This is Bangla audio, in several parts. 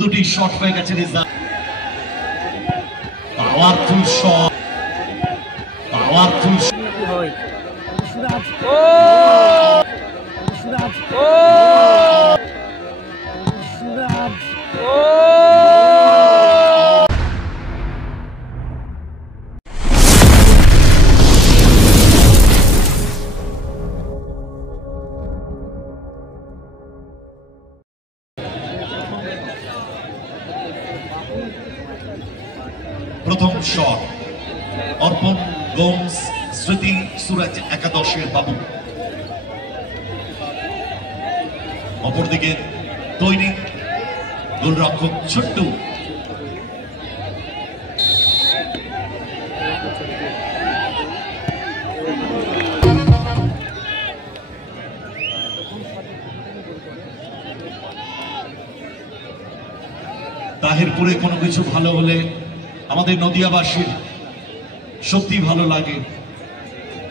দুটি শট হয়ে গেছে রিজার্ভ। পাওয়ারফুল শট, পাওয়ারফুল প্রথম শট অর্পণ গোমস, স্মৃতি সুরজ একাদশের বাবু। অপরদিকে তৈরি গোলরক্ষক ছোট্টু। তাহিরপুরে কোনো কিছু ভালো হলে আমাদের নদিয়াবাসীর সত্যি ভালো লাগে,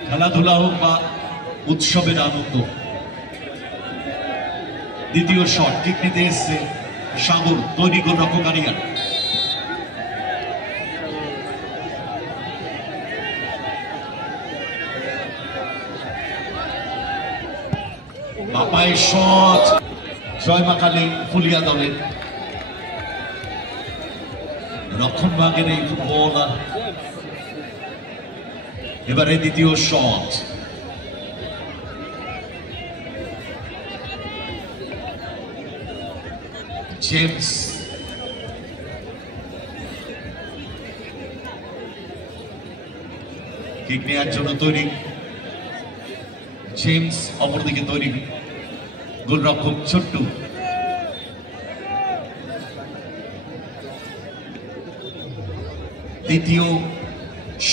খেলাধুলা হোক বা উৎসবের আনন্দ। দ্বিতীয় শট কিক নিতে এসছে সাগর, তৈরি গোলরক্ষক আরিয়ান। বাপায় শট, জয় মা কালী ফুলিয়া দলের রক্ষণ ভাগের এই ফুটবলার। এবারে দ্বিতীয় শট, জেমস কিক নেওয়ার জন্য তৈরি, জেমস অপরদিকে তৈরি গোলরক্ষক ছোট্টু। দ্বিতীয়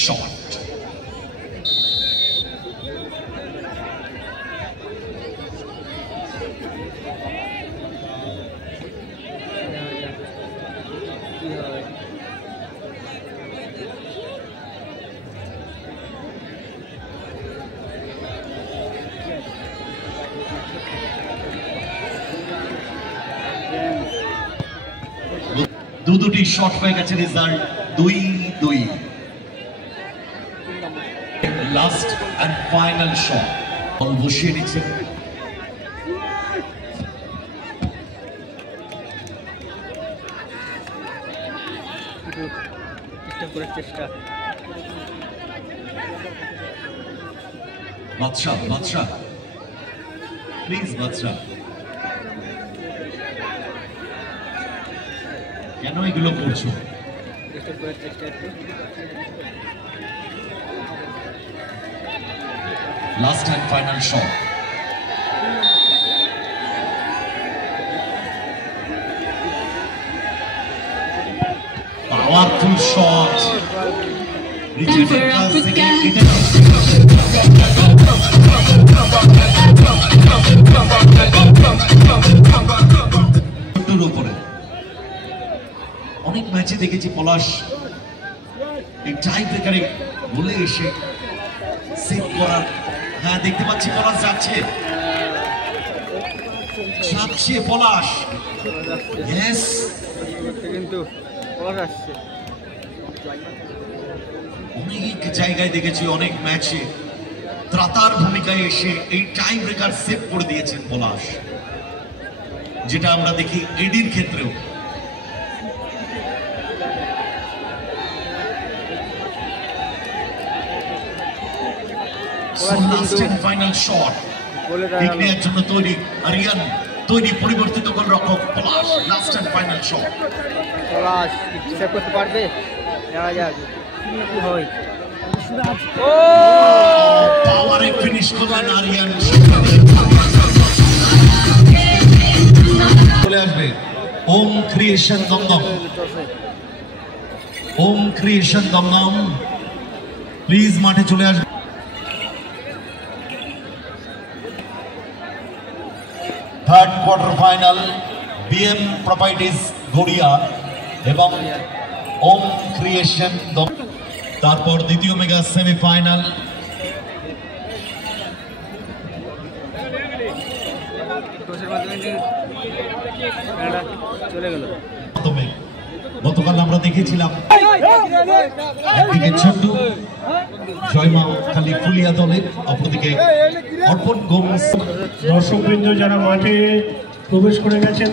শট, দুটি শট হয়ে গেছে, result 2-2। Last end final shot, ball বসিয়ে নিচ্ছে বাদশাহ। বাদশাহ প্লিজ, বাদশাহ কেন এগুলো করছো? Last end final shot, powerful shot, উপরে অনেক ম্যাচে দেখেছি পলাশ এই টাই ব্রেকারে বলে এসে সেভ করার। হ্যাঁ দেখতে পাচ্ছি পলাশ যাচ্ছে পলাশ। ইয়েস, কিন্তু পলাশ আসছে। অনেক জায়গায় দেখেছি, অনেক ম্যাচে ত্রাতার ভূমিকায় এসে এই টাই ব্রেকার সেভ করে দিয়েছেন পলাশ, যেটা আমরা দেখি এডির ক্ষেত্রেও। Last end final shot, kick নেওয়ার জন্য তৈরি আরিয়ান, তৈরি পরিবর্তিত গোলরক্ষক Palash. Last end final shot, Palash save করতে পারবে? দেখা যাক কি হয়। ও পাওয়ারে ফিনিশ করলেন আরিয়ান। চলে আসবে Om creation Dumdum. Om creation Dumdum please মাঠে চলে আসবে। Third quarter final BM properties Garia এবং ওম ক্রিয়েশন। তারপর দ্বিতীয় মেগা সেমিফাইনাল টসের মাধ্যমে খেলাটা চলে গেল। গতকাল আমরা দেখেছিলাম একদিকে ছন্ডু জয়মা খালি ফুলিয়া দলের, অপরদিকে অর্পণ গোমস। দর্শকবৃন্দ যারা মাঠে প্রবেশ করে গেছেন